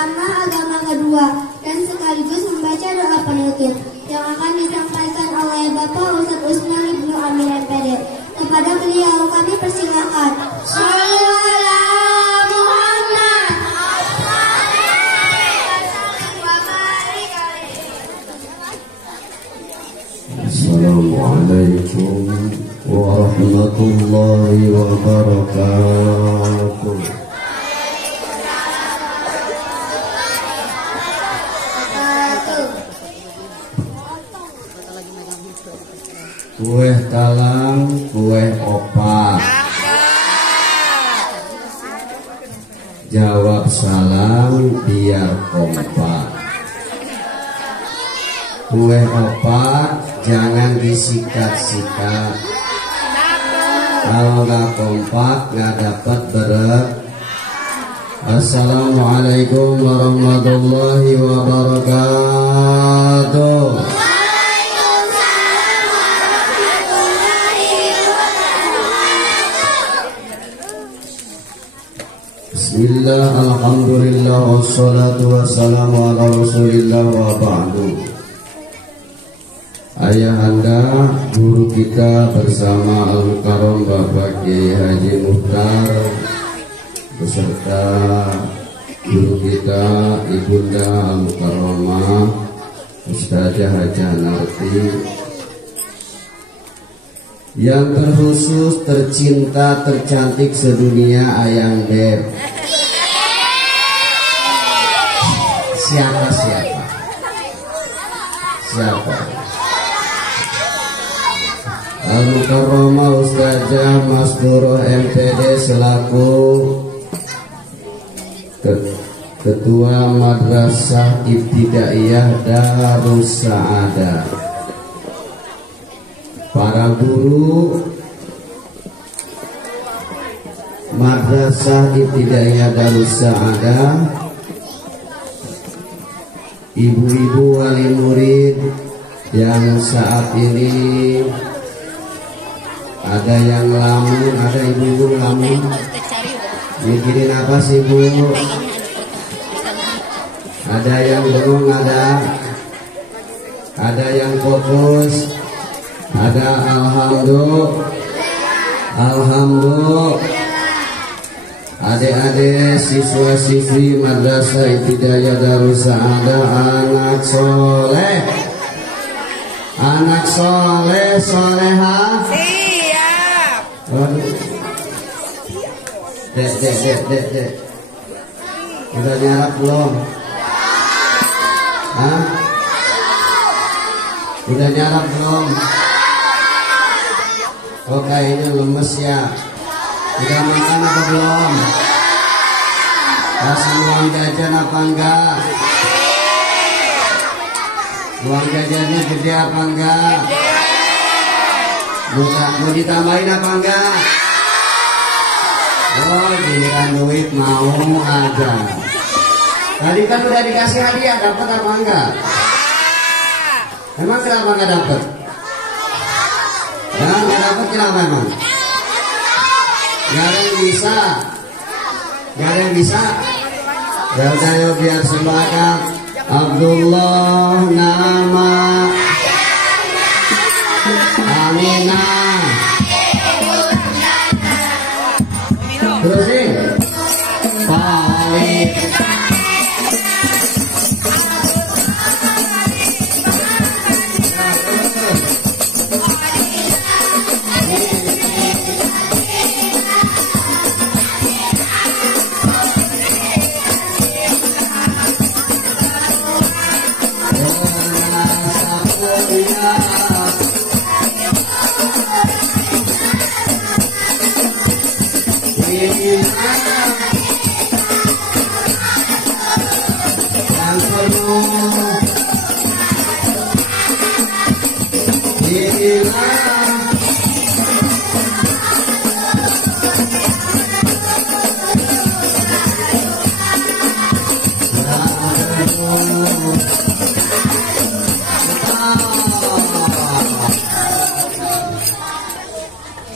pertama, agama kedua, dan sekaligus membaca doa penutup yang akan disampaikan oleh Bapak Ustadz Usman Ibnu Amir MPD. Kepada beliau kami persilakan. Assalamualaikum warahmatullahi wabarakatuh. Kue talam, kue opak. Jawab salam biar kompak. Kue opak jangan disikat-sikat. Kalau nggak kompak nggak dapat beret. Assalamualaikum warahmatullahi wabarakatuh. Bismillah, alhamdulillah, wassalatu wassalamu ala rasulillah wa ba'du. Ayahanda guru kita bersama Al-Mukarram Bapak Kiai Haji Muhtar beserta guru kita Ibunda Al-Mukarramah Ustazah Hajah Narti, yang terkhusus, tercinta, tercantik sedunia Ayang Dep. Siapa? Al-Mukarramah Ustazah Masduroh MPD selaku Ketua Madrasah Ibtidaiyah Darus Sa'adah. Para guru Madrasah Ibtidaiyah Darus Sa'adah, ibu-ibu wali murid yang saat ini ada yang ngelamun, ada ibu-ibu ngelamun. Mikirin apa sih Bu? Ada yang bengong, ada yang fokus, ada alhamdulillah. Adik-adik siswa-siswi Madrasah Ibtidaiyah Darus Sa'adah, anak soleh, soleha. Siap. Dek. Udah nyarap belum? Hah? Udah nyarap belum? Oh kayaknya lemes ya. Udah makan apa belum? Kasih uang jajan apa enggak? Uang jajannya gede apa enggak? Mau ditambahin apa enggak? Oh, giliran duit mau aja. Tadi kan udah dikasih hadiah, dapat apa enggak? Emang kenapa enggak dapat? Ya, enggak dapat kenapa emang? Gak ada yang bisa. Ya udah yuk biar semangat. Abdullah nama Aminah. Terusin. Paling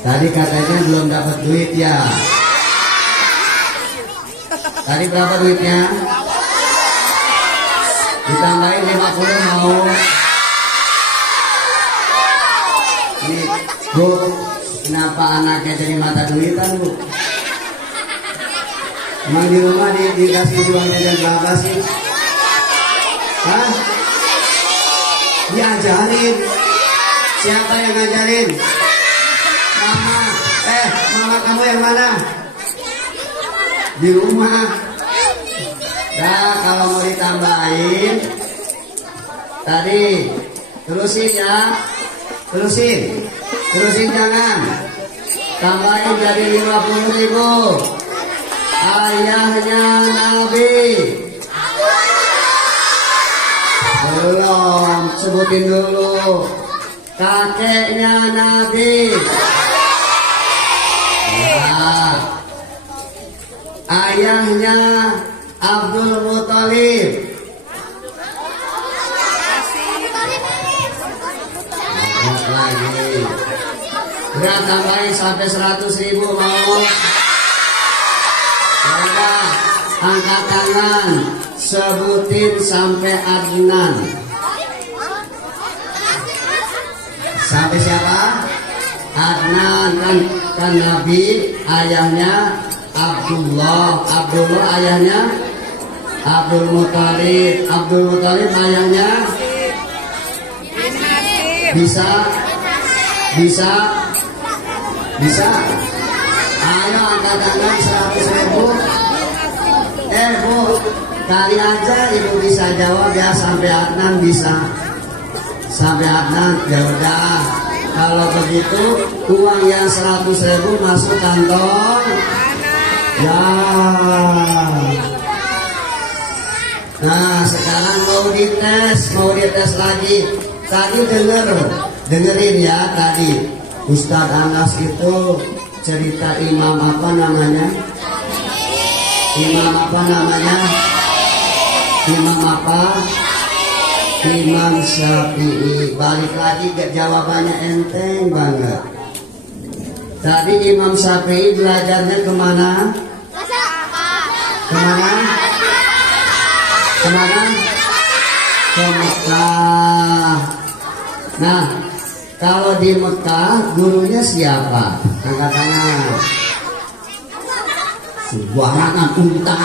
tadi katanya belum dapat duit ya. Tadi berapa duitnya? Ditambahin 50 mau. Ini Bu, kenapa anaknya jadi mata duitan Bu? Emang di rumah dikasih uang jajan berapa sih? Hah? Diajarin. Siapa yang ngajarin? Mama. Mama kamu yang mana? Di rumah. Nah, kalau mau ditambahin tadi terusin ya. Terusin jangan. Tambahin jadi 50.000. Ayahnya Nabi. Belum, sebutin dulu. Kakeknya Nabi. Nah, ayahnya Abdul Muthalib. Lagi. Udah tambahin sampai 100.000 mau. Udah, angkat tangan, sebutin sampai Adnan. Sampai siapa? Adnan kan Nabi, ayahnya Abdullah ayahnya Abdul Muthalib ayahnya bisa. Ayo angkat tangan 100.000. Bu, kali aja ibu bisa jawab ya sampai Adnan bisa. Sampai Adnan ya udah. Kalau begitu uang yang 100.000 masuk kantong. Ya. Nah sekarang mau dites lagi. Tadi dengerin ya tadi. Ustadz Anas itu cerita imam apa namanya? Imam Syafi'i. Balik lagi ke jawabannya enteng banget. Tadi Imam Syafi'i belajarnya kemana? Ke Mekah. Nah, kalau di Mekah gurunya siapa? Angkat tangan. Sembarangan unta.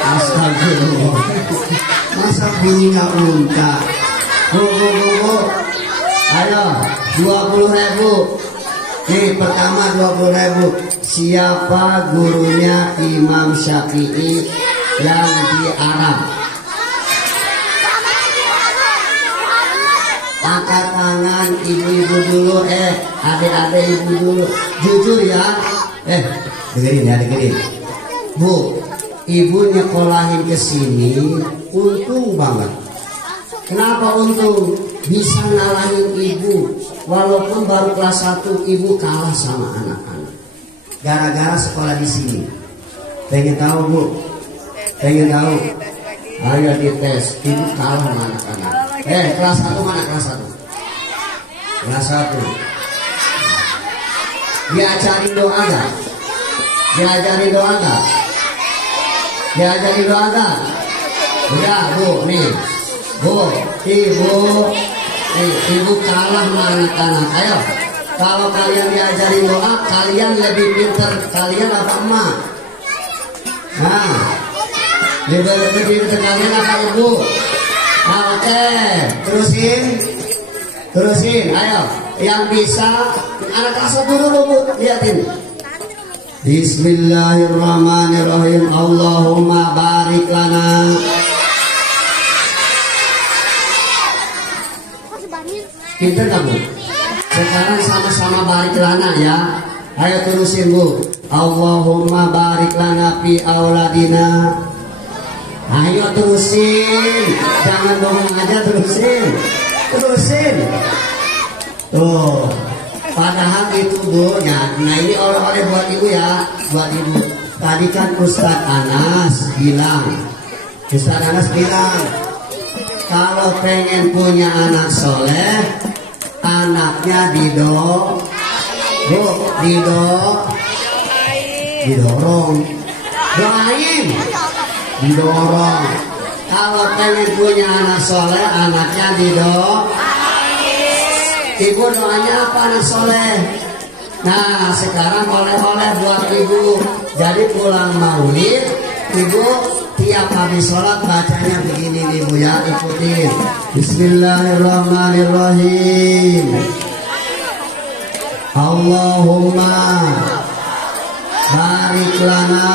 Astagfirullah. Masa punya unta? Bu. Ayo, 20.000. Nih pertama 20.000. Siapa gurunya Imam Syafi'i yang di Arab? Angkat tangan ibu-ibu dulu, adik-adik ibu dulu. Jujur ya. Dengerin. Bu, ibu nyekolahin ke sini untung banget. Kenapa untung? Bisa ngalahin ibu. Walaupun baru kelas 1 ibu kalah sama anak-anak. Gara-gara sekolah di sini. Pengen tahu Bu? Pengen tahu? Ayo dites. Ibu kalah sama anak-anak. Kelas 1 mana kelas 1? Kelas 1. Diajarin doa gak? Diajarin doa gak? Udah Bu, nih Bu, ibu kalah sama anak-anak. Ayo, kalau kalian diajarin doa, kalian lebih pintar. Kalian apa emak? Nah, lebih pintar kalian apa ibu? Nah, oke, terusin. Ayo, yang bisa anak kelas 1 dulu Bu, liatin. Bismillahirrahmanirrahim. Allahumma barik lana. Pinter kamu? Sekarang sama-sama barik lana ya. Ayo terusin Bu. Allahumma barik lana fi auladina. Ayo terusin. Jangan bohong aja, terusin. Tuh. Padahal itu Bu, ya. Nah ini oleh-oleh buat ibu ya, buat ibu. Tadi kan Ustadz Anas bilang, kalau pengen punya anak soleh, anaknya didorong, didorong, kalau pengen punya anak soleh, anaknya ibu doanya apa anak soleh? Nah sekarang oleh-oleh buat ibu. Jadi pulang maulid, ibu tiap habis sholat bacanya begini nih bu ya, ikutin. Bismillahirrahmanirrahim. Allahumma barik lana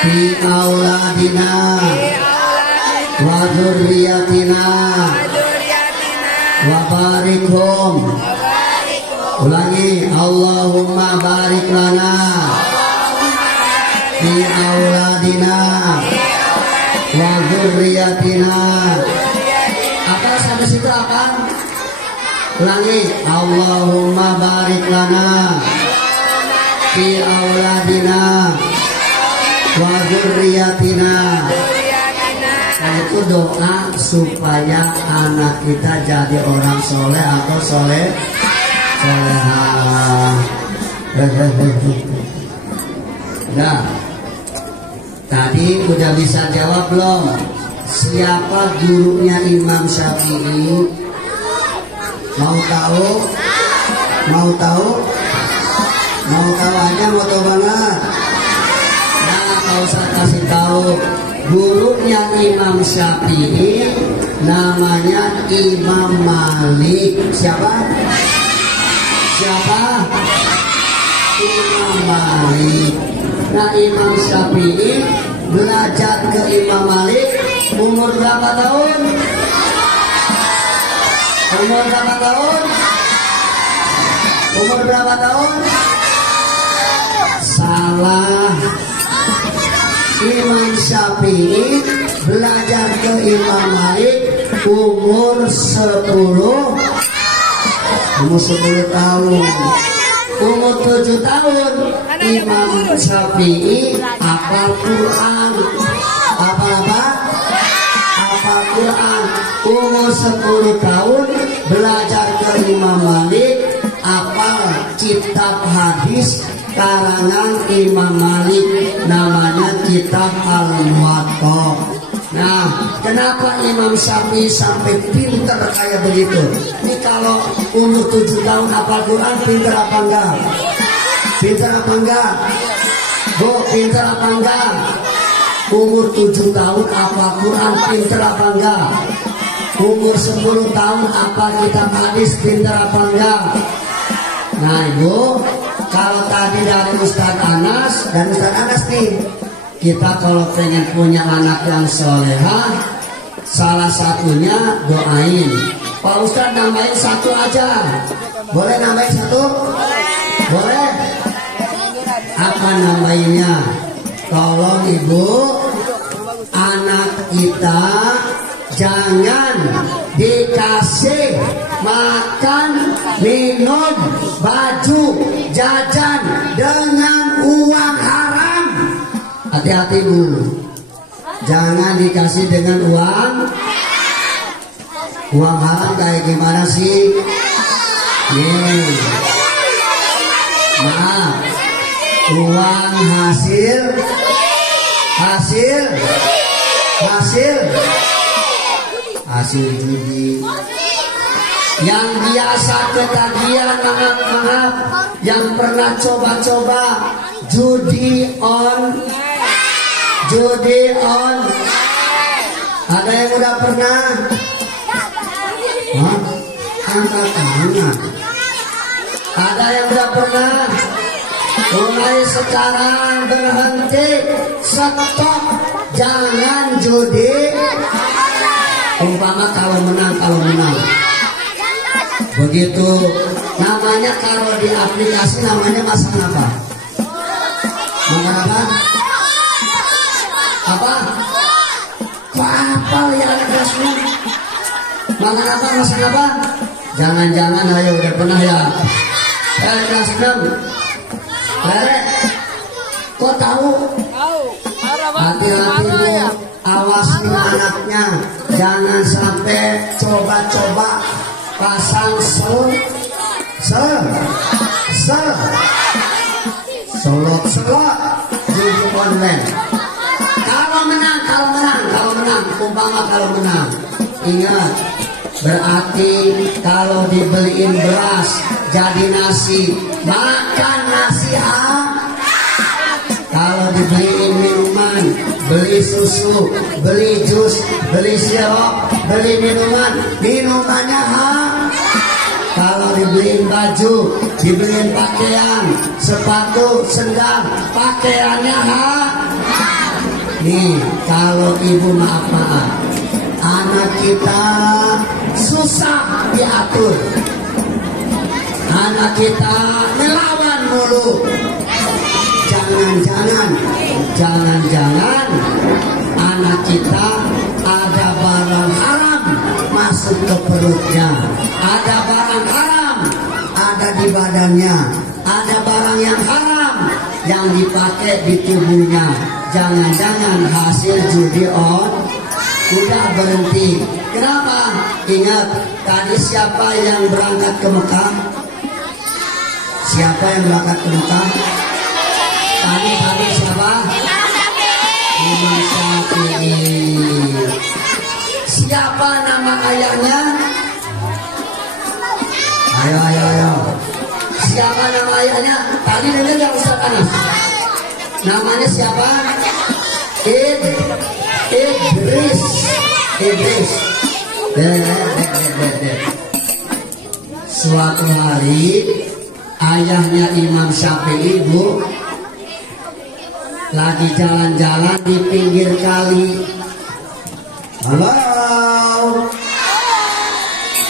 fi auladina wa dzurriyyatina wa barikhum. Ulangi, Allahumma barik lana fi auladina wa dzurriyyatina. Apa sampai situ apa? Ulangi, Allahumma barik lana fi auladina wa dzurriyyatina. Nah, itu doa supaya anak kita jadi orang soleh atau solehah. Nah, tadi udah bisa jawab belum? Siapa gurunya Imam Syafi'i? Mau tahu? Mau tahu? Mau tahu aja, mau tahu banget. Nah, kalau saya kasih tahu, gurunya Imam Syafi'i namanya Imam Malik. Siapa? Siapa? Imam Malik. Nah, Imam Syafi'i belajar ke Imam Malik umur berapa tahun? Umur berapa tahun? Umur berapa tahun? Salah. Imam Syafi'i belajar ke Imam Malik umur 10 tahun. Umur 7 tahun Imam Syafi'i hafal Quran. Apa? Hafal Quran. Umur 10 tahun belajar ke Imam Malik, hafal kitab hadis karangan Imam Malik, namanya kitab Al-Muwatta. Nah, kenapa Imam Syafi'i sampai pinter kayak begitu? Ini kalau umur 7 tahun hafal Quran, pinter apa enggak? Pinter apa enggak? Bu, pinter apa enggak? Umur 7 tahun hafal Quran, pinter apa enggak? Umur 10 tahun hafal kitab hadis, pinter apa enggak? Nah, Ibu, kalau tadi dari Ustadz Anas dan Ustadz Anas nih, kita kalau pengen punya anak yang solehah, salah satunya doain. Pak Ustadz nambahin satu aja, boleh nambahin satu? Boleh? Apa nambahinnya? Tolong Ibu, anak kita jangan dikasih makan, minum, baju, jajan dengan uang haram. Hati-hati Bu, jangan dikasih dengan uang haram. Kayak gimana sih? Nih, maaf, uang hasil judi. Yang biasa ketagihan, maaf, yang pernah coba-coba judi on. Ada yang udah pernah? Hah? Angkat tangan. Ada yang udah pernah? Mulai sekarang berhenti, stop, jangan judi. Umpama kalau menang. Begitu namanya, kalau di aplikasi namanya masang apa? Mengapa? Apa? Apa ya anak-anaknya? Makan apa? Masang apa? Jangan-jangan ayo udah pernah ya? Kelas 6. Lere, kok tahu? Hati-hati Bu, awasin anaknya, jangan sampai coba-coba pasang selot judi online. Kalau menang kalau menang, umpama kalau menang. Ingat, berarti kalau dibeliin beras jadi nasi, makan nasi Kalau dibeliin minuman, beli susu, beli jus, beli sirup, beli minumannya Kalau dibeliin baju, dibeliin pakaian, sepatu, sendal, pakaiannya Nih, kalau ibu maaf, anak kita susah diatur. Anak kita melawan mulu. Jangan-jangan anak kita ada barang haram masuk ke perutnya, ada barang haram ada di badannya, ada barang yang haram yang dipakai di tubuhnya. Jangan-jangan hasil judi udah berhenti. Kenapa? Ingat, tadi siapa yang berangkat ke Mekah? Siapa yang berangkat ke Mekah? Tadi siapa? Imam Syafi'i. Siapa nama ayahnya? Ayo. Siapa nama ayahnya? Tadi dengar ya Ustaz Anas? Namanya siapa? Idris. Suatu hari ayahnya Imam Syafi'i lagi jalan-jalan di pinggir kali. Halo.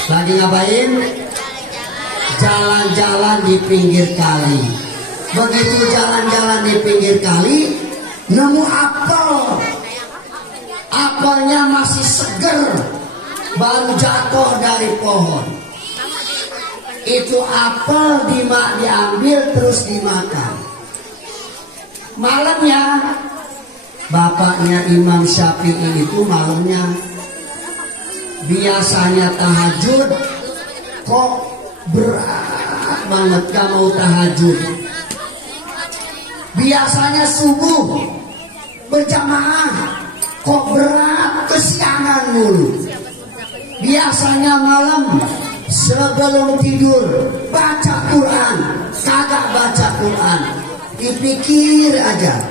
Lagi ngapain? Jalan-jalan di pinggir kali. Begitu jalan-jalan di pinggir kali, nemu apel. Apelnya masih seger, baru jatuh dari pohon. Itu apel diambil terus dimakan. Malamnya, bapaknya Imam Syafi'i itu malamnya biasanya tahajud, kok berat banget gak mau tahajud. Biasanya subuh berjamaah, kok berat kesiangan mulu. Biasanya malam sebelum tidur baca Quran, kagak baca Quran. Dipikir aja,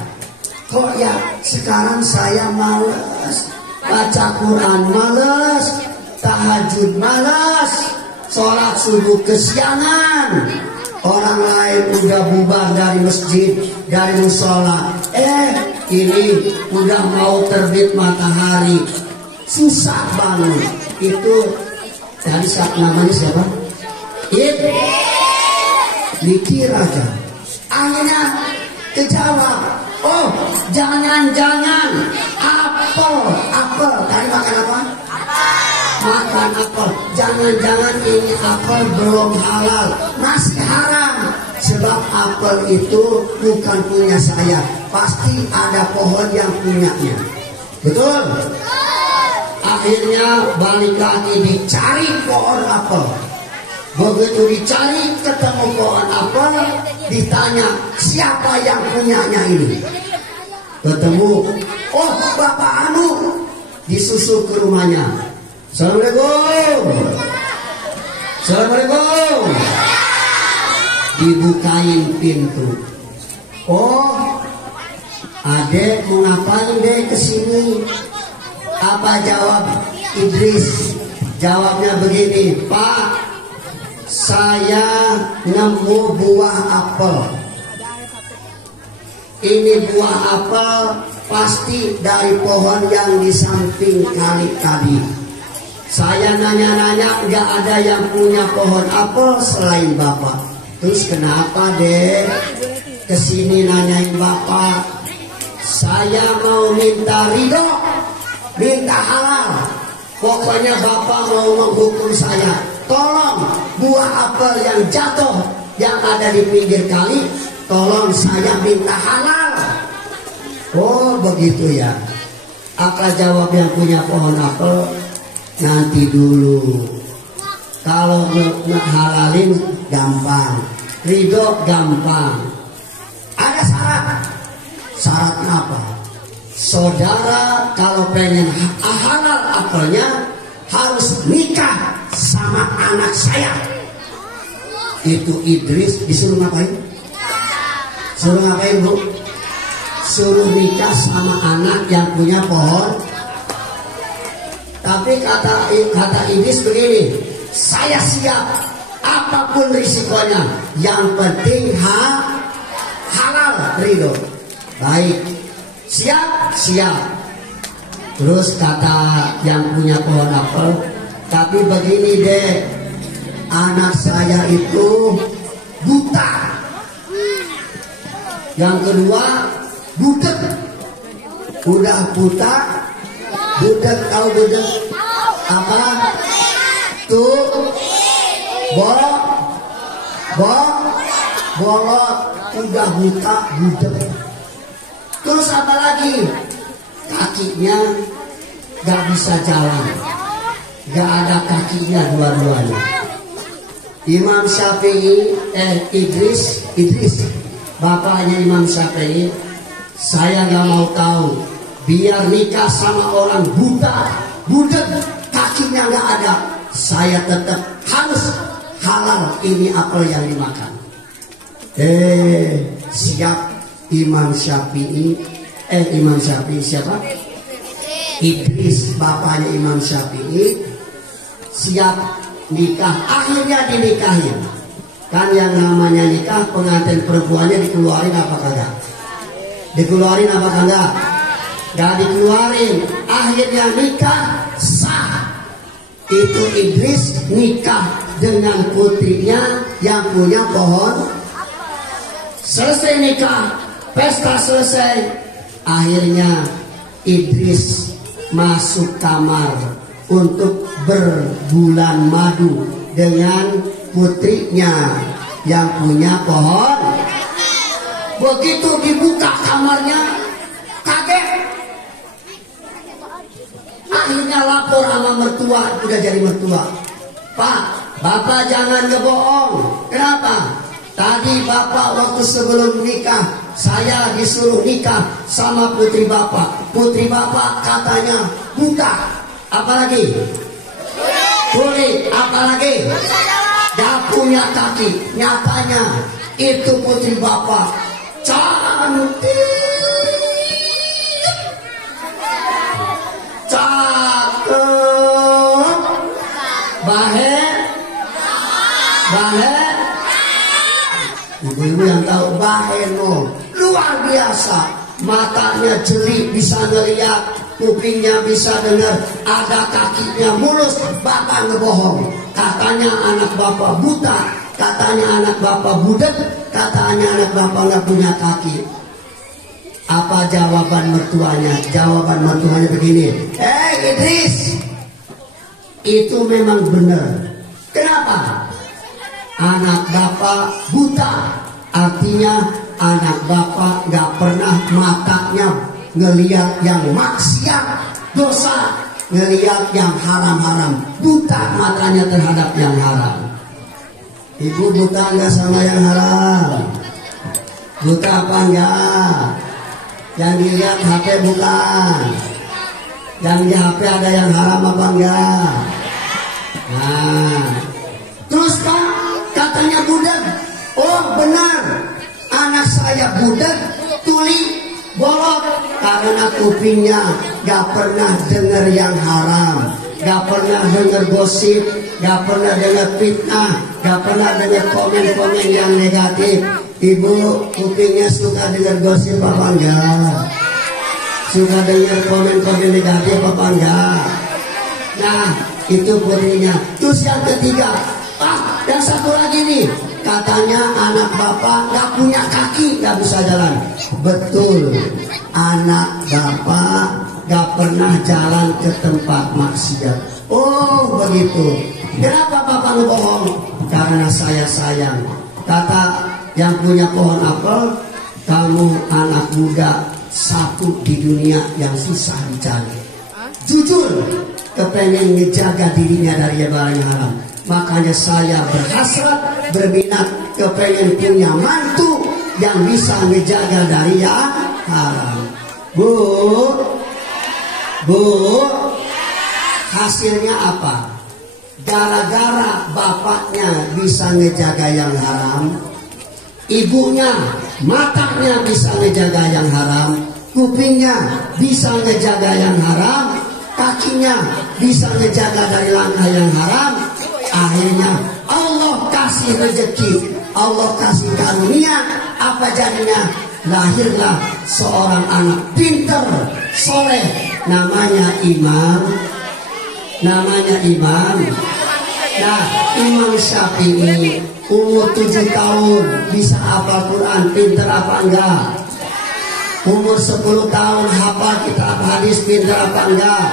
kok ya sekarang saya males baca Quran, males tahajud, males sholat subuh kesiangan. Orang lain udah bubar dari masjid, dari musola. Ini udah mau terbit matahari, susah banget. Itu tadi namanya siapa? Mikir aja. Akhirnya kejawab, oh jangan-jangan apel. Tadi makan apa? Makan apel. Jangan-jangan ini apel belum halal, masih haram. Sebab apel itu bukan punya saya, pasti ada pohon yang punyanya. Betul? Akhirnya balik lagi dicari pohon apel. Begitu dicari ketemu pohon apel, ditanya siapa yang punyanya ini. Ketemu, oh Bapak Anu. Disusul ke rumahnya. Assalamualaikum. Dibukain pintu. Oh, adek mau ngapain deh kesini? Apa jawab Idris? Jawabnya begini, Pak, saya nemu buah apel. Ini buah apel pasti dari pohon yang di samping kali tadi. Saya nanya-nanya, nggak ada yang punya pohon apel selain Bapak. Terus kenapa deh kesini nanyain Bapak? Saya mau minta ridho, minta halal. Pokoknya Bapak mau menghukum saya. Tolong buah apel yang jatuh yang ada di pinggir kali, tolong saya minta halal. Oh begitu ya. Apa jawab yang punya pohon apel? Nanti dulu. Kalau ngehalalin gampang, ridho gampang. Ada syarat. Syaratnya apa? saudara kalau pengen halal apelnya harus nikah sama anak saya. Itu Idris disuruh ngapain? Suruh ngapain, Bu? Suruh nikah sama anak yang punya pohon. Tapi kata Idris begini, saya siap apapun risikonya, yang penting halal, ridho. Baik, siap. Terus kata yang punya pohon apel, tapi begini deh, anak saya itu buta. Yang kedua budek. Udah buta, budek, tahu budek apa? Tuh bolot, udah buta, budek. Terus apa lagi? Kakinya gak bisa jalan, gak ada kakinya dua-duanya. Imam Syafi'i, Idris, bapaknya Imam Syafi'i, saya gak mau tahu, biar nikah sama orang buta, budek, kakinya gak ada, saya tetap harus halal ini apel yang dimakan. Siap Imam Syafi'i siapa? Idris, bapaknya Imam Syafi'i, siap nikah. Akhirnya dinikahin. Kan yang namanya nikah, pengantin perempuannya dikeluarin apa kagak? Dikeluarin apa kagak? Gak dikeluarin. Akhirnya nikah sah. Itu Idris nikah dengan putrinya yang punya pohon. Selesai nikah, pesta selesai. Akhirnya Idris masuk kamar untuk berbulan madu dengan putrinya yang punya pohon. Begitu dibuka kamarnya, kaget. Akhirnya lapor sama mertua, udah jadi mertua. Pak, Bapak jangan ngebohong. Kenapa? Tadi Bapak waktu sebelum nikah, saya disuruh nikah sama putri Bapak. Putri Bapak katanya buta. Apalagi? Kulit. Apalagi? Gak punya kaki. Nyatanya itu putri Bapak cantik, cakep, bahe. Ibu-ibu yang tahu baheno luar biasa, matanya jeli, bisa ngeliat, kupingnya bisa dengar, ada kakinya mulus. Bapak ngebohong, katanya anak Bapak buta, katanya anak Bapak budek, katanya anak Bapak nggak punya kaki. Apa jawaban mertuanya? Jawaban mertuanya begini, Idris, itu memang benar. Kenapa? Anak Bapak buta, artinya anak Bapak gak pernah matanya ngeliat yang maksiat, dosa, ngeliat yang haram-haram, buta matanya terhadap yang haram. Ibu buta gak sama yang haram? Buta apa enggak? Yang dilihat HP bukan? Yang di HP ada yang haram apa enggak? Nah, terus Pak, katanya budak. Oh benar, anak saya budak, tuli, bolot, karena kupingnya gak pernah dengar yang haram, gak pernah dengar gosip, gak pernah dengar fitnah, gak pernah dengar komen-komen yang negatif. Ibu kupingnya suka dengar gosip apa enggak? Suka dengar komen-komen negatif apa enggak? Nah, itu putrinya. Terus yang ketiga, yang satu lagi nih, katanya anak Bapak gak punya kaki, gak bisa jalan. Betul, anak Bapak gak pernah jalan ke tempat maksiat. Oh begitu. Kenapa Bapak ngebohong? Karena saya sayang. Kata yang punya pohon apel, kamu anak muda satu di dunia yang susah dicari. Jujur, kepengen ngejaga dirinya dari barang haram. Makanya saya berhasrat, berminat, kepengen punya mantu yang bisa ngejaga dari yang haram. Bu, Bu, hasilnya apa? Gara-gara bapaknya bisa ngejaga yang haram, ibunya matanya bisa ngejaga yang haram, kupingnya bisa ngejaga yang haram, kakinya bisa ngejaga dari langkah yang haram. Akhirnya Allah kasih rezeki, Allah kasih karunia, apa jadinya? Lahirlah seorang anak pinter, soleh, namanya Imam. Nah, Imam Syafi'i umur 7 tahun bisa hafal Quran, pinter apa enggak? Umur 10 tahun hafal kitab hadis, pinter apa enggak?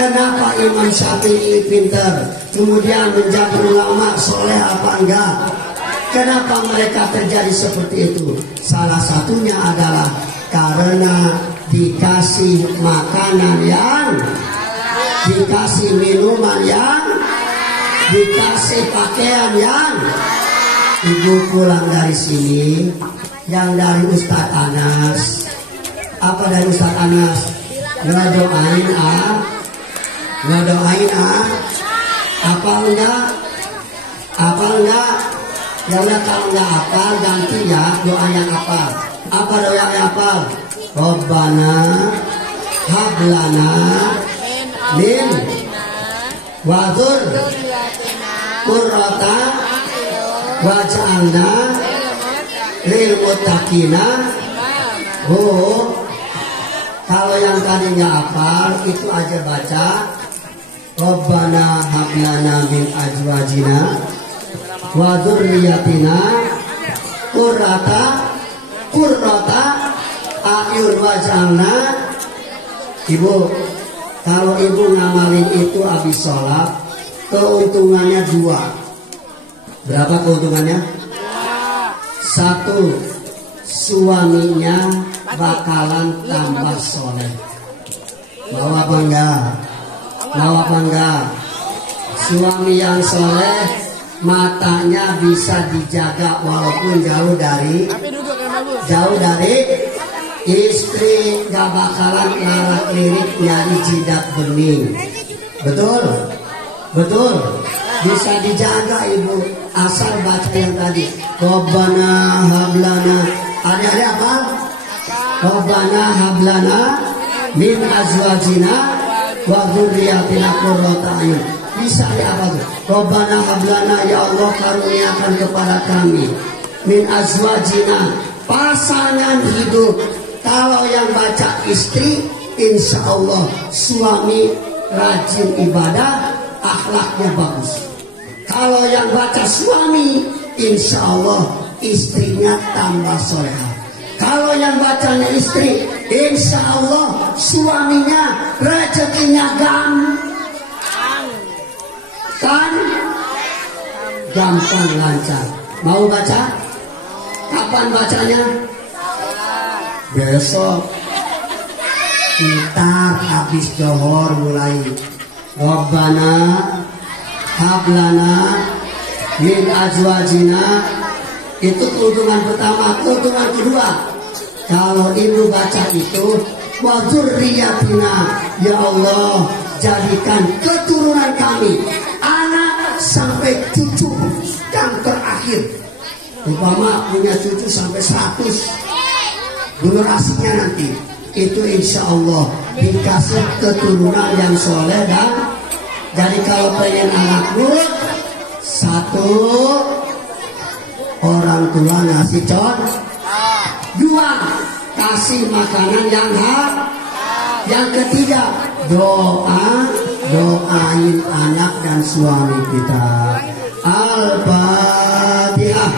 Kenapa Imam Syafi'i pinter, kemudian menjadi ulama soleh apa enggak? Kenapa mereka terjadi seperti itu? Salah satunya adalah karena dikasih makanan yang, dikasih minuman yang, dikasih pakaian yang. Ibu pulang dari sini, yang dari Ustadz Anas. Apa dari Ustadz Anas? Ngedoain ngedoain apa enggak? Apa enggak? Ya udah, kalau enggak hafal ganti ya doa yang hafal. Apa doa yang hafal? Rabbana hablana min wadzur qurrata waj'alna lil muttaqina. Bu, kalau yang tadi nggak hafal itu aja baca Rabbana hablana min azwajina wa dzurriyyatina qurrata a'yun waj'alna. Ibu, kalau ibu ngamalin itu habis sholat, keuntungannya 2. Berapa keuntungannya? 1, suaminya bakalan tambah soleh. Mau apa enggak? Mau apa enggak? Suami yang soleh, matanya bisa dijaga walaupun jauh dari istri, gak bakalan larak-lirik nyari jidat bening. Betul? Betul? Bisa dijaga ibu, asal baca yang tadi. Rabbana hablana. Ada apa? Rabbana hablana min azwajina wa dzurriyyatina qurrata a'yun. Bisa ya apa tuh? Rabbana hablana, ya Allah karuniakan kepada kami min azwajina, pasangan hidup. Kalau yang baca istri, insya Allah suami rajin ibadah, akhlaknya bagus. Kalau yang baca suami, insya Allah istrinya tambah solehah. Kalau yang bacanya istri, insya Allah suaminya rezekinya gampang lancar. Mau baca? Kapan bacanya? Besok. Ntar habis johor mulai. Rabbana hablana min azwajina. Itu keuntungan pertama. Keuntungan kedua, kalau ibu baca itu wa dzurriyyatina, ya Allah jadikan keturunan kami, anak sampai cucu yang terakhir. Umpama punya cucu sampai 100 generasinya nanti, itu insya Allah dikasih keturunan yang soleh. Dan jadi kalau pengen anak nurut, 1, orang tua ngasih contoh. 2, kasih makanan yang halal. Yang ketiga, doain anak dan suami kita. Al-Fatihah.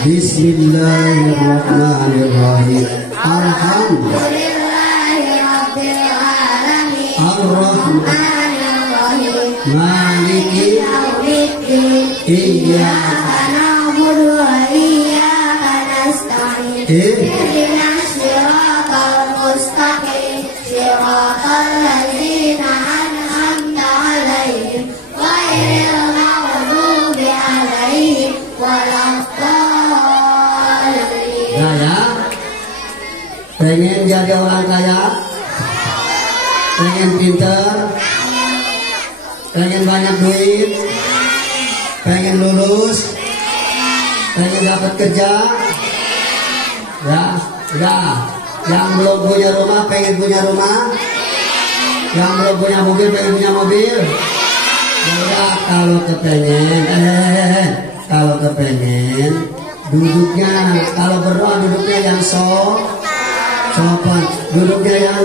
Bismillahirrahmanirrahim. Alhamdulillahirabbil alamin. Ar-Rahmanirrahim. Maliki Yaumiddin. Iyyaka na'budu wa iyyaka nasta'in. Ihdinas siratal mustaqim. Siratal ladzina an'amta 'alaihim ghairil maghdubi 'alaihim waladdallin. Pengen jadi orang kaya? Pengen pinter? Pengen banyak duit? Pengen lulus? Pengen dapat kerja? Ya, udah. Yang belum punya rumah pengen punya rumah? Yang belum punya mobil pengen punya mobil? Ya udah, kalau kepengen duduknya, kalau berdoa duduknya yang sopan, duduknya yang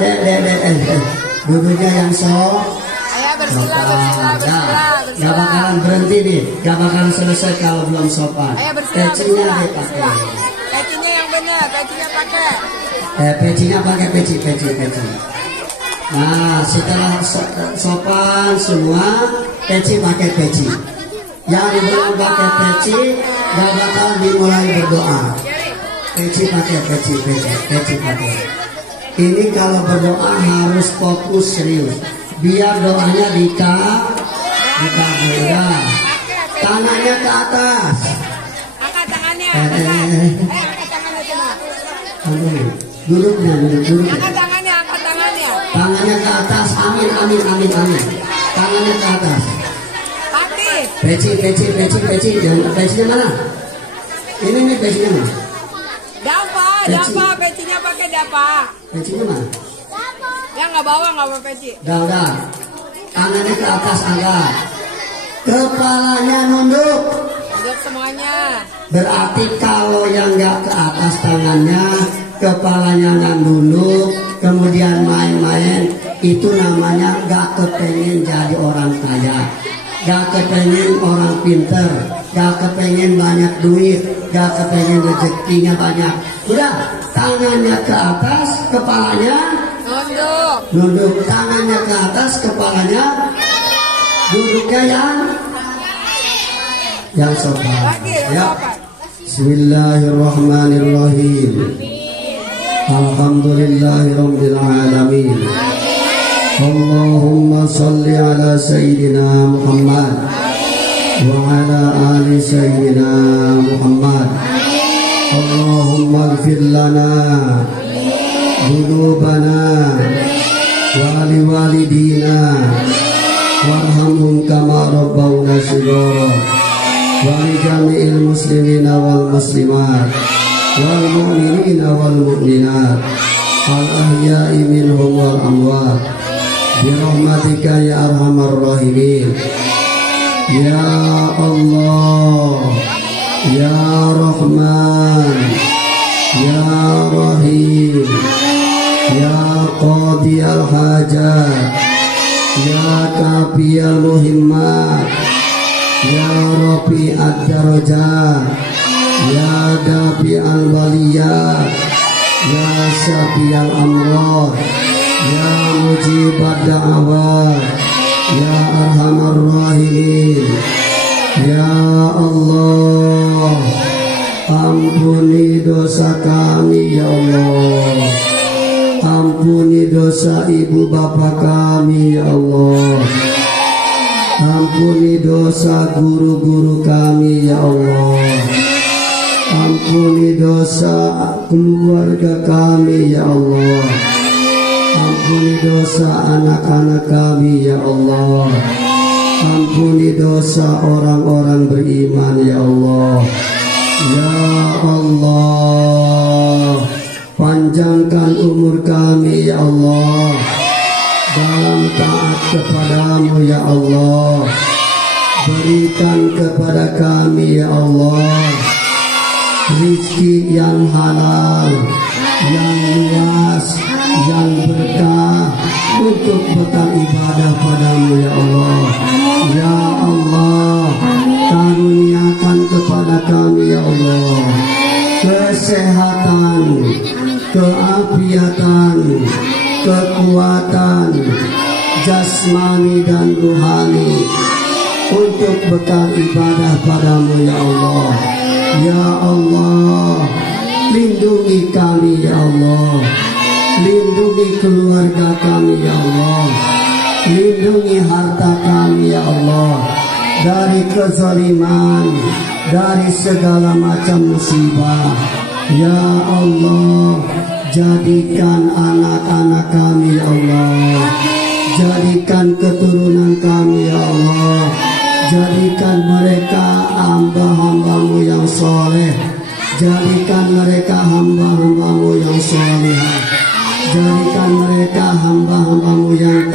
duduknya yang gak bakalan berhenti nih, gak bakalan selesai kalau belum sopan. Pecinya dipakai. Pecinya yang benar, pecinya pakai. Pecinya pakai peci. Nah, setelah sopan semua, peci pakai peci. Yang belum pakai peci, gak bakal dimulai berdoa. Peci pakai peci pakai. Ini kalau berdoa harus fokus serius, biar doanya dikabul. Tangannya ke atas. Angkat tangannya. Angkat tangannya coba. Duduk. Angkat tangannya. Tangannya ke atas. Amin. Tangannya ke atas. Peci. Pecinya mana? Ini pecinya mana? Dapa, pecinya pakai dapa. Pecinya mana? Yang nggak bawa peci. Udah. Tangannya ke atas angkat. Kepalanya nunduk. Nunduk semuanya. Berarti kalau yang nggak ke atas tangannya, kepalanya nggak nunduk, kemudian main-main, itu namanya nggak kepengen jadi orang kaya. Gak kepengen orang pinter, gak kepengen banyak duit, gak kepengen rezekinya banyak. Udah, tangannya ke atas, kepalanya nunduk. Tangannya ke atas, kepalanya duduknya yang sopan. Ya. Bismillahirrahmanirrahim. Alhamdulillahirabbil alamin. Allahumma salli ala Sayyidina Muhammad wa ala ali Sayyidina Muhammad. Allahumma ighfir lana dhunubana wa liwalidina warhamhum kama rabbawna shighara wa li jami'il muslimina wal muslimat wal mu'minina wal mu'minat al ahya'i minhum wal amwat birahmatika ya arhamar rahimin. Ya Allah, ya Rahman, ya Rahim, ya Qadi al-hajat, ya Kafi al-muhimmat, ya Rafi ad-darajat, ya Dafi al-baliyat, ya Syafi al-amrad, ya mujibad da'awat, ya arhamar rahimin. Ya Allah, ampuni dosa kami ya Allah, ampuni dosa ibu bapak kami ya Allah, ampuni dosa guru-guru kami ya Allah, ampuni dosa keluarga kami ya Allah, ampuni dosa anak-anak kami ya Allah, ampuni dosa orang-orang beriman ya Allah. Ya Allah, panjangkan umur kami ya Allah dalam taat kepadamu ya Allah. Berikan kepada kami ya Allah rizki yang halal, yang luas, yang berkah untuk bekal ibadah padamu ya Allah. Ya Allah, karuniakan kepada kami ya Allah kesehatan, keafiatan, kekuatan jasmani dan rohani untuk bekal ibadah padamu ya Allah. Ya Allah, lindungi kami ya Allah, lindungi keluarga kami ya Allah, lindungi harta kami ya Allah dari kezaliman, dari segala macam musibah. Ya Allah, Jadikan anak-anak kami ya Allah, jadikan keturunan kami ya Allah, jadikan mereka hamba-hambamu yang soleh, jadikan mereka hamba-hambamu yang soleh, jadikan mereka hamba-hambamu yang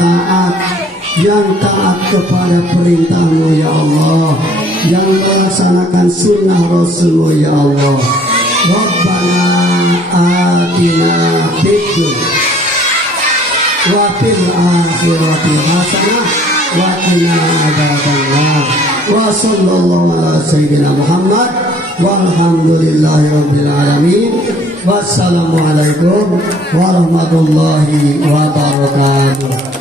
taat kepada perintahmu ya Allah, yang melaksanakan sunnah Rasulmu ya Allah. Rabbana atina fid wa fil akhirati hasanah wa qina adzabannar. Wa sallallahu ala sayyidina Muhammad walhamdulillahi rabbil alamin. Wassalamualaikum warahmatullahi wabarakatuh.